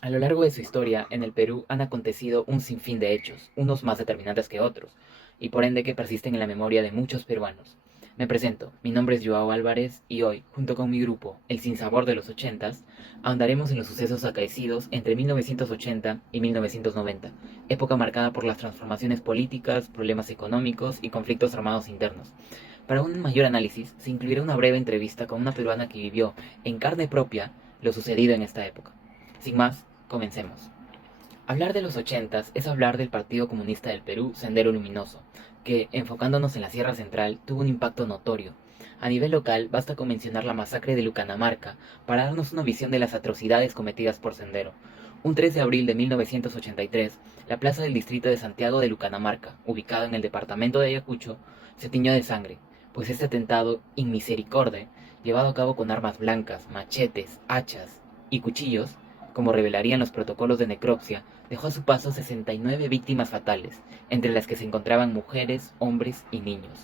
A lo largo de su historia, en el Perú han acontecido un sinfín de hechos, unos más determinantes que otros, y por ende que persisten en la memoria de muchos peruanos. Me presento, mi nombre es Joao Álvarez y hoy, junto con mi grupo, El Sinsabor de los Ochentas, ahondaremos en los sucesos acaecidos entre 1980 y 1990, época marcada por las transformaciones políticas, problemas económicos y conflictos armados internos. Para un mayor análisis, se incluirá una breve entrevista con una peruana que vivió en carne propia lo sucedido en esta época. Sin más, comencemos. Hablar de los ochentas es hablar del Partido Comunista del Perú, Sendero Luminoso, que, enfocándonos en la Sierra Central, tuvo un impacto notorio. A nivel local, basta con mencionar la masacre de Lucanamarca para darnos una visión de las atrocidades cometidas por Sendero. Un 3 de abril de 1983, la plaza del distrito de Santiago de Lucanamarca, ubicada en el departamento de Ayacucho, se tiñó de sangre, pues este atentado inmisericorde, llevado a cabo con armas blancas, machetes, hachas y cuchillos, como revelarían los protocolos de necropsia, dejó a su paso 69 víctimas fatales, entre las que se encontraban mujeres, hombres y niños.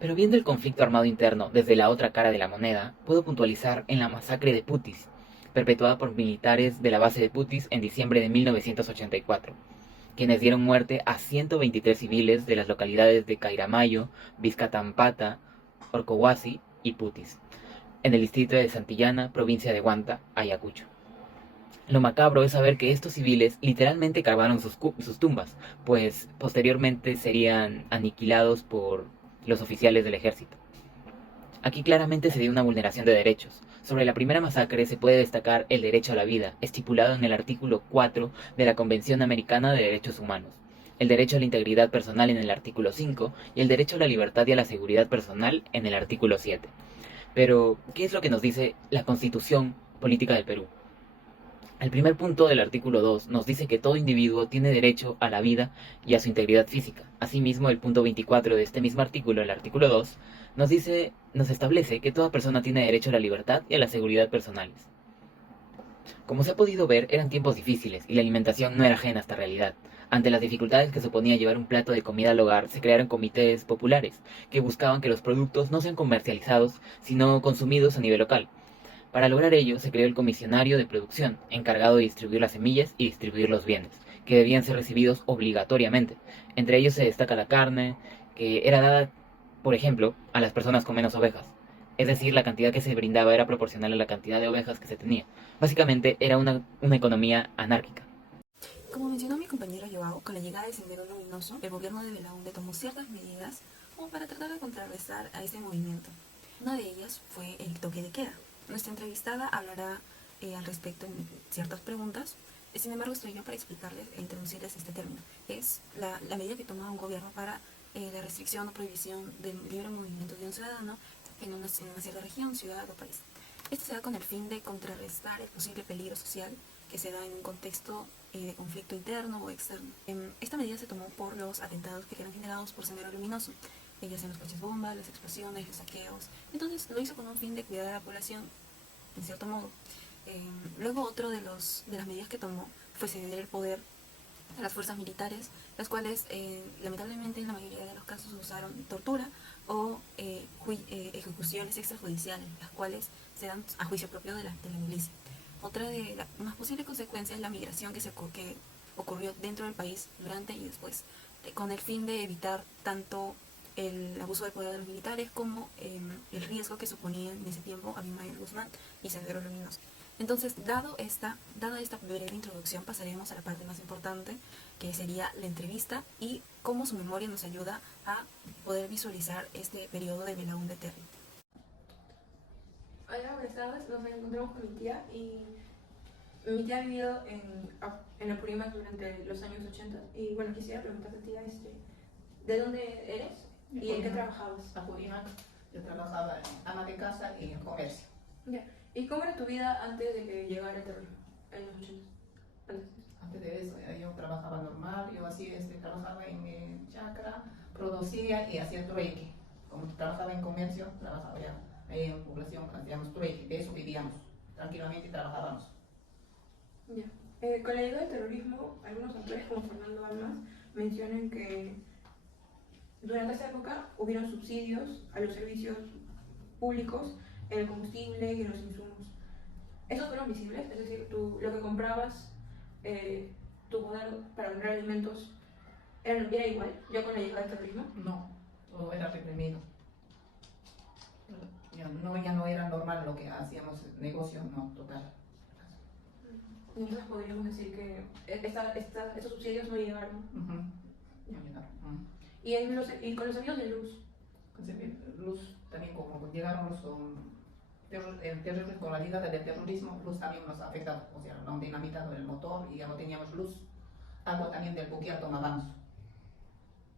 Pero viendo el conflicto armado interno desde la otra cara de la moneda, puedo puntualizar en la masacre de Putis, perpetuada por militares de la base de Putis en diciembre de 1984, quienes dieron muerte a 123 civiles de las localidades de Cairamayo, Vizcatampata, Orcohuasi y Putis, en el distrito de Santillana, provincia de Huanta, Ayacucho. Lo macabro es saber que estos civiles literalmente cavaron sus tumbas, pues posteriormente serían aniquilados por los oficiales del ejército. Aquí claramente se dio una vulneración de derechos. Sobre la primera masacre se puede destacar el derecho a la vida, estipulado en el artículo 4 de la Convención Americana de Derechos Humanos, el derecho a la integridad personal en el artículo 5 y el derecho a la libertad y a la seguridad personal en el artículo 7. Pero, ¿qué es lo que nos dice la Constitución Política del Perú? El primer punto del artículo 2 nos dice que todo individuo tiene derecho a la vida y a su integridad física. Asimismo, el punto 24 de este mismo artículo, el artículo 2, nos establece que toda persona tiene derecho a la libertad y a la seguridad personales. Como se ha podido ver, eran tiempos difíciles y la alimentación no era ajena a esta realidad. Ante las dificultades que suponía llevar un plato de comida al hogar, se crearon comités populares que buscaban que los productos no sean comercializados, sino consumidos a nivel local. Para lograr ello, se creó el comisionario de producción, encargado de distribuir las semillas y distribuir los bienes, que debían ser recibidos obligatoriamente. Entre ellos se destaca la carne, que era dada, por ejemplo, a las personas con menos ovejas. Es decir, la cantidad que se brindaba era proporcional a la cantidad de ovejas que se tenía. Básicamente era una economía anárquica. Como mencionó mi compañero Joao, con la llegada del Sendero Luminoso, el gobierno de Belaúnde tomó ciertas medidas como para tratar de contrarrestar a este movimiento. Una de ellas fue el toque de queda. Nuestra entrevistada hablará al respecto en ciertas preguntas. Sin embargo, estoy yo para explicarles e introducirles este término. Es la medida que toma un gobierno para la restricción o prohibición del libre movimiento de un ciudadano en una cierta región, ciudad o país. Esto se da con el fin de contrarrestar el posible peligro social que se da en un contexto de conflicto interno o externo. Esta medida se tomó por los atentados que eran generados por Sendero Luminoso, ellas en los coches bombas, las explosiones, los saqueos. Entonces lo hizo con un fin de cuidar a la población, en cierto modo. Luego otro de las medidas que tomó fue ceder el poder a las fuerzas militares, las cuales lamentablemente en la mayoría de los casos usaron tortura o ejecuciones extrajudiciales, las cuales se dan a juicio propio de la milicia. Otra de unas posibles consecuencias es la migración que ocurrió dentro del país durante y después, con el fin de evitar tanto el abuso de poder de los militares como el riesgo que suponía en ese tiempo Abimael Guzmán y Sendero Luminoso. Entonces, dada esta breve introducción, pasaremos a la parte más importante, que sería la entrevista y cómo su memoria nos ayuda a poder visualizar este periodo de Belaúnde Terry. Hola, buenas tardes. Nos encontramos con mi tía y mi tía ha vivido en Apurímac durante los años 80 y bueno, quisiera preguntarte, tía, ¿de dónde eres y en qué trabajabas? Apurímac, yo trabajaba en ama de casa y en comercio. Ya. ¿Y cómo era tu vida antes de que llegara el terror en los 80? Antes de eso, yo trabajaba normal, yo así trabajaba en chacra, producía y hacía trueque. Como trabajaba en comercio, trabajaba ya en población, hacíamos trueque, de eso vivíamos, tranquilamente trabajábamos. Ya. Con la llegada del terrorismo, algunos autores como Fernando Almas mencionan que durante esa época hubieron subsidios a los servicios públicos en el combustible y en los insumos. ¿Esos fueron visibles? Es decir, tú, lo que comprabas, tu poder para comprar alimentos, era igual, ya con la llegada del terrorismo. No, todo era reprimido. Ya no era normal lo que hacíamos negocio, no, total. Y entonces podríamos decir que estos subsidios no llegaron. Ujú. Ya llegaron. Y con los envíos de luz. Luz también, como llegaron los el terrorismo, con la llegada del terrorismo, luz también nos ha afectado. O sea, nos han dinamitado el motor y ya no teníamos luz. Agua también del buquear tomábamos.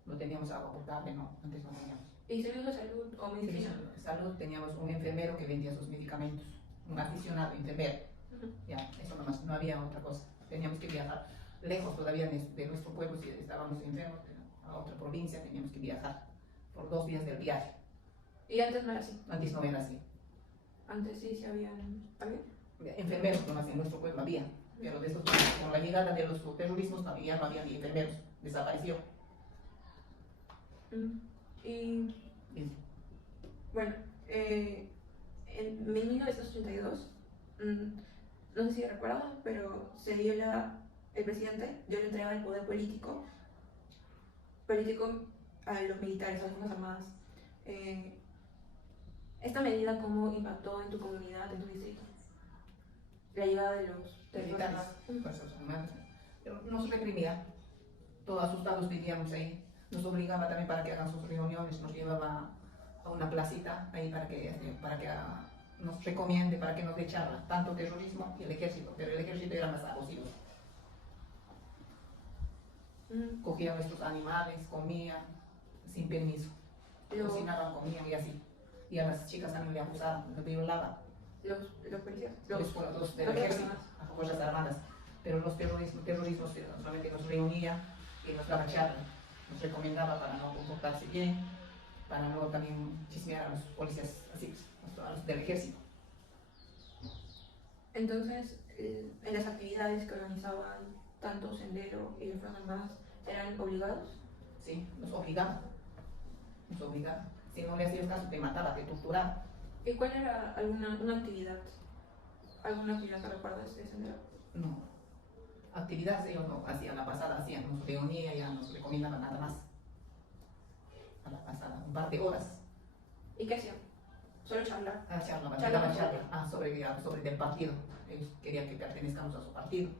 No teníamos agua potable, no, antes no teníamos. ¿Y servicios de salud o medicina? De salud teníamos un enfermero que vendía sus medicamentos, un aficionado enfermero. Ujú. Ya, eso nomás, no había otra cosa. Teníamos que viajar lejos todavía de nuestro pueblo, si estábamos enfermos, a otra provincia, teníamos que viajar por 2 días del viaje. Y antes no era así. Antes no era así. Antes sí se habían. ¿También? Enfermeros nomás en nuestro pueblo había, pero después con la llegada de los terrorismos ya no había ni enfermeros, desapareció. Y Y bueno, en 1982, no sé si recuerdas, pero el presidente dio la entrega del poder político a los militares, a las Fuerzas Armadas. ¿Esta medida cómo impactó en tu comunidad, en tu distrito? La llegada de los militares, Fuerzas Armadas, pero nos reprimía, todos asustados vivíamos ahí, nos obligaba también para que hagan sus reuniones, nos llevaba a una placita ahí para que nos recomiende, para que nos dé charla, tanto terrorismo y el ejército, pero el ejército era más abusivos. Cogían nuestros animales, comían sin permiso, cocinaban, comían y así. Y a las chicas también le abusaban, le violaban. Los policías. Los del ejército, las Fuerzas Armadas. Pero los terrorismos solamente nos reunían y nos daban charla. Nos recomendaba para no comportarse bien, para no también chismear a los policías así, a los del ejército. Entonces, en las actividades que organizaban tanto Sendero y las Fuerzas Armadas, ¿eran obligados? Sí, nos obligaban. Nos obligaban. Si no le hacías caso, te mataba, te torturaba. ¿Y cuál era alguna actividad? ¿Alguna actividad que recuerdas de Sendero? No. Actividades ellos no hacían, la pasada hacían, nos reunían, ya nos recomendaban nada más. A la pasada, un par de horas. ¿Y qué hacían? Solo charlar. Charla, Charla. sobre del partido. Ellos querían que pertenezcamos a su partido.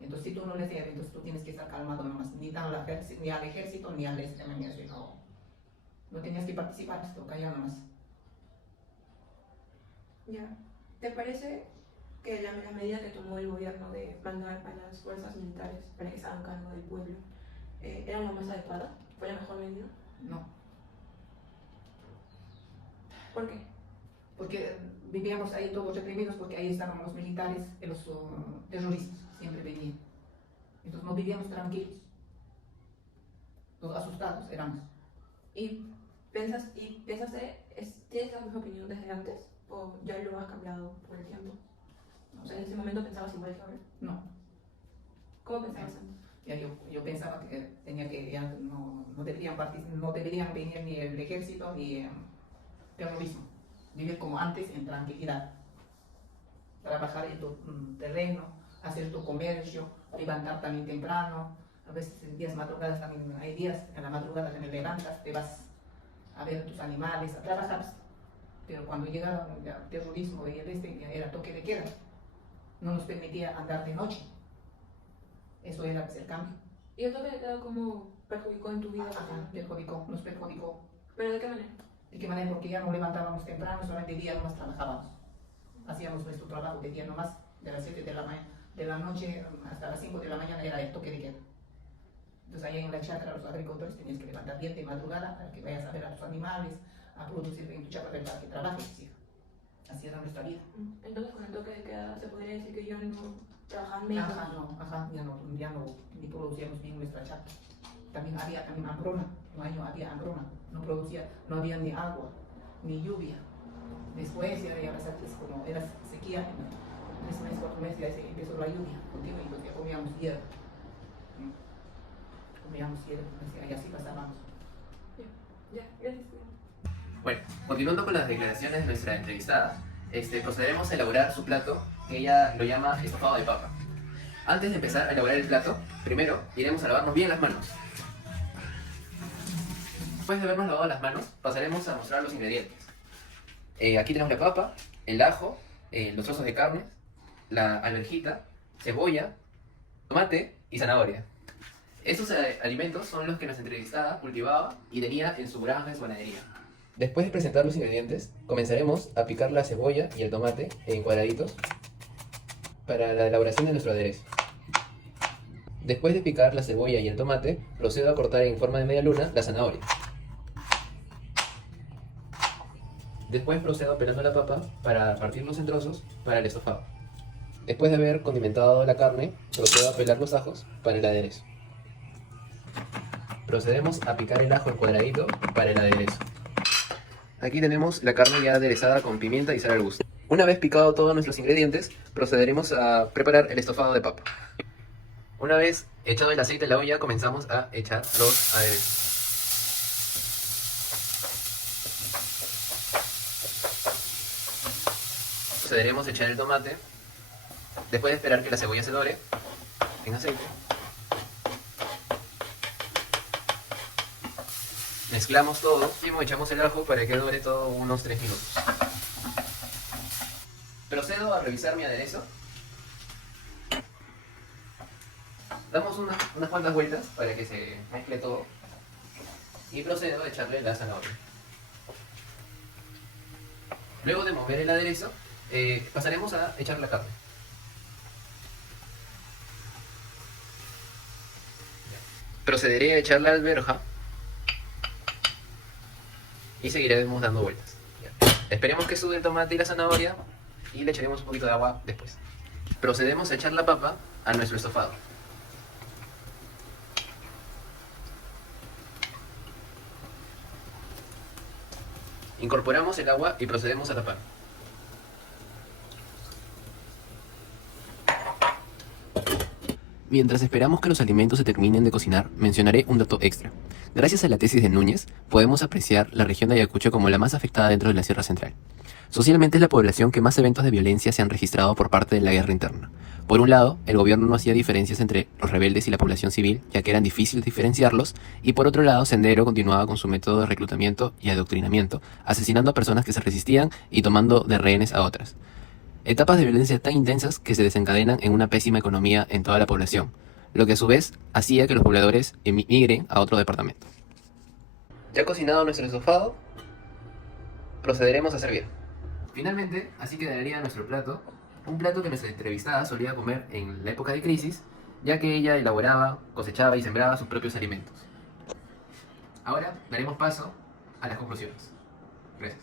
Entonces, si tú no les decías, entonces tú tienes que estar calmado nomás, ni al ejército, ni al no tenías que participar, esto callado nomás. Ya. ¿Te parece que la medida que tomó el gobierno de mandar a las fuerzas militares para que se hagan cargo del pueblo era la más adecuada? ¿Fue la mejor medida? No, ¿Por qué? porque vivíamos ahí todos reprimidos, porque ahí estaban los militares, los terroristas, siempre venían. Entonces no vivíamos tranquilos, todos asustados éramos. ¿Y pensaste, tienes la misma opinión desde antes o ya lo has cambiado por el tiempo? O sea, en ese momento pensabas igual que ahora. No, ¿Cómo pensabas antes? ya yo pensaba que ya no deberían venir ni el ejército ni terrorismo. Vivir como antes en tranquilidad. Trabajar en tu terreno, hacer tu comercio, levantar también temprano. A veces en días madrugadas también hay días, en la madrugada te levantas, te vas a ver tus animales, a trabajar. Pero cuando llegaba el terrorismo y ya era toque de queda. No nos permitía andar de noche. Eso era el cambio. ¿Y el toque de queda cómo perjudicó en tu vida? Nos perjudicó. ¿Pero de qué manera? ¿De qué manera? Porque ya no levantábamos temprano, solamente de día nomás trabajábamos. Hacíamos nuestro trabajo de día nomás, de las 7 de la noche hasta las 5 de la mañana era el toque de queda. Entonces allá en la chacra los agricultores tenías que levantar bien de madrugada para que vayas a ver a tus animales, a producir en tu chacra para que trabajes. ¿Sí? Así era nuestra vida. Entonces con el toque de queda se podría decir que ya no trabajaban menos. Ya no ni producíamos bien nuestra chacra. También había hambruna, un año había hambruna, no había ni agua, ni lluvia. Después ya como era sequía, en 3 meses, 4 meses ya empezó la lluvia continua y entonces ya comíamos hierba. Y así pasábamos. Ya, gracias. Bueno, continuando con las declaraciones de nuestra entrevistada, procederemos a elaborar su plato, que ella lo llama estofado de papa. Antes de empezar a elaborar el plato, primero iremos a lavarnos bien las manos. Después de habernos lavado las manos, pasaremos a mostrar los ingredientes. Aquí tenemos la papa, el ajo, los trozos de carne, la alverjita, cebolla, tomate y zanahoria. Estos alimentos son los que nuestra entrevistada cultivaba y tenía en su granja en su ganadería. Después de presentar los ingredientes, comenzaremos a picar la cebolla y el tomate en cuadraditos para la elaboración de nuestro aderezo. Después de picar la cebolla y el tomate, procedo a cortar en forma de media luna la zanahoria. Después procedo pelando la papa para partirlos en trozos para el estofado. Después de haber condimentado la carne, procedo a pelar los ajos para el aderezo. Procedemos a picar el ajo en cuadradito para el aderezo. Aquí tenemos la carne ya aderezada con pimienta y sal al gusto. Una vez picado todos nuestros ingredientes, procederemos a preparar el estofado de papa. Una vez echado el aceite en la olla, comenzamos a echar los aderezos. Procederemos a echar el tomate, después de esperar que la cebolla se dore en aceite. Mezclamos todo y echamos el ajo para que dore todo unos 3 minutos. Procedo a revisar mi aderezo. Damos unas cuantas vueltas para que se mezcle todo. Y procedo a echarle la zanahoria. Luego de mover el aderezo, pasaremos a echar la carne. Procederé a echar la alverja y seguiremos dando vueltas. Esperemos que sude el tomate y la zanahoria y le echaremos un poquito de agua después. Procedemos a echar la papa a nuestro estofado. Incorporamos el agua y procedemos a tapar. Mientras esperamos que los alimentos se terminen de cocinar, mencionaré un dato extra. Gracias a la tesis de Núñez, podemos apreciar la región de Ayacucho como la más afectada dentro de la Sierra Central. Socialmente es la población que más eventos de violencia se han registrado por parte de la guerra interna. Por un lado, el gobierno no hacía diferencias entre los rebeldes y la población civil, ya que eran difíciles diferenciarlos, y por otro lado, Sendero continuaba con su método de reclutamiento y adoctrinamiento, asesinando a personas que se resistían y tomando de rehenes a otras. Etapas de violencia tan intensas que se desencadenan en una pésima economía en toda la población, lo que a su vez hacía que los pobladores emigren a otro departamento. Ya cocinado nuestro estofado, procederemos a servir. Finalmente, así quedaría nuestro plato, un plato que nuestra entrevistada solía comer en la época de crisis, ya que ella elaboraba, cosechaba y sembraba sus propios alimentos. Ahora daremos paso a las conclusiones. Gracias.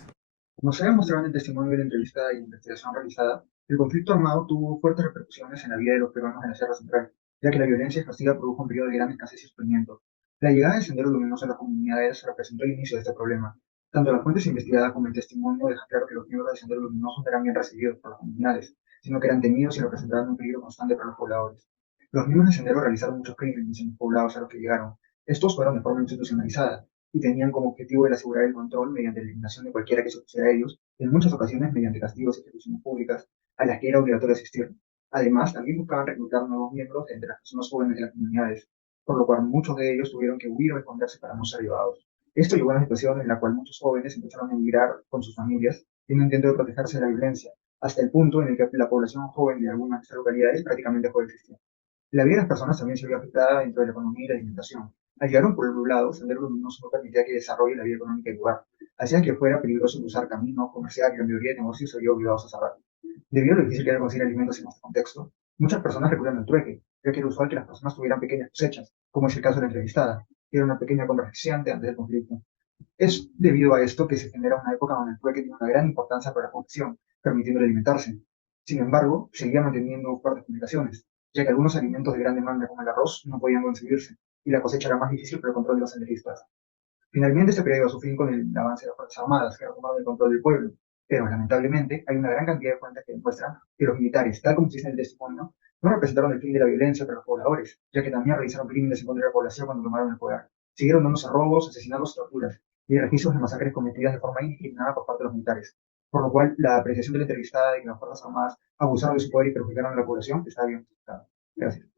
Como se ha demostrado en el testimonio de la entrevistada y la investigación realizada, el conflicto armado tuvo fuertes repercusiones en la vida de los peruanos en la Sierra Central, ya que la violencia exhaustiva produjo un periodo de gran escasez y sufrimiento. La llegada del Sendero Luminoso a las comunidades representó el inicio de este problema. Tanto las fuentes investigadas como el testimonio dejan claro que los miembros del Sendero Luminoso no eran bien recibidos por las comunidades, sino que eran temidos y representaban un peligro constante para los pobladores. Los miembros del Sendero realizaron muchos crímenes en los poblados a los que llegaron. Estos fueron de forma institucionalizada, y tenían como objetivo el asegurar el control mediante la eliminación de cualquiera que se opusiera a ellos, en muchas ocasiones mediante castigos y ejecuciones públicas a las que era obligatorio asistir. Además, también buscaban reclutar nuevos miembros entre las personas jóvenes de las comunidades, por lo cual muchos de ellos tuvieron que huir o esconderse para no ser llevados. Esto llevó a una situación en la cual muchos jóvenes empezaron a emigrar con sus familias en un intento de protegerse de la violencia, hasta el punto en el que la población joven de algunas de estas localidades prácticamente dejó de existir. La vida de las personas también se vio afectada dentro de la economía y la alimentación. Al llegar a un pueblo poblado, Sendero Luminoso no permitía que desarrolle la vida económica del lugar, hacía que fuera peligroso cruzar caminos, comerciar y la mayoría de negocios se vio obligados a cerrar. Debido a lo difícil que era conseguir alimentos en este contexto, muchas personas recurrían al trueque, ya que era usual que las personas tuvieran pequeñas cosechas, como es el caso de la entrevistada, que era una pequeña comerciante antes del conflicto. Es debido a esto que se genera una época donde el trueque tiene una gran importancia para la población, permitiéndole alimentarse. Sin embargo, seguía manteniendo fuertes complicaciones, ya que algunos alimentos de gran demanda como el arroz no podían conseguirse, y la cosecha era más difícil por el control de los senderistas. Finalmente este periodo a su fin con el avance de las Fuerzas Armadas, que retomaron el control del pueblo, pero lamentablemente hay una gran cantidad de fuentes que demuestran que los militares, tal como se dice en el testimonio, no representaron el fin de la violencia para los pobladores, ya que también realizaron crímenes en contra de la población cuando tomaron el poder. Siguieron dándose robos, asesinatos y torturas, y registros de masacres cometidas de forma indiscriminada por parte de los militares. por lo cual la apreciación de la entrevistada de que las Fuerzas Armadas abusaron de su poder y perjudicaron a la población está bien justificada. Gracias.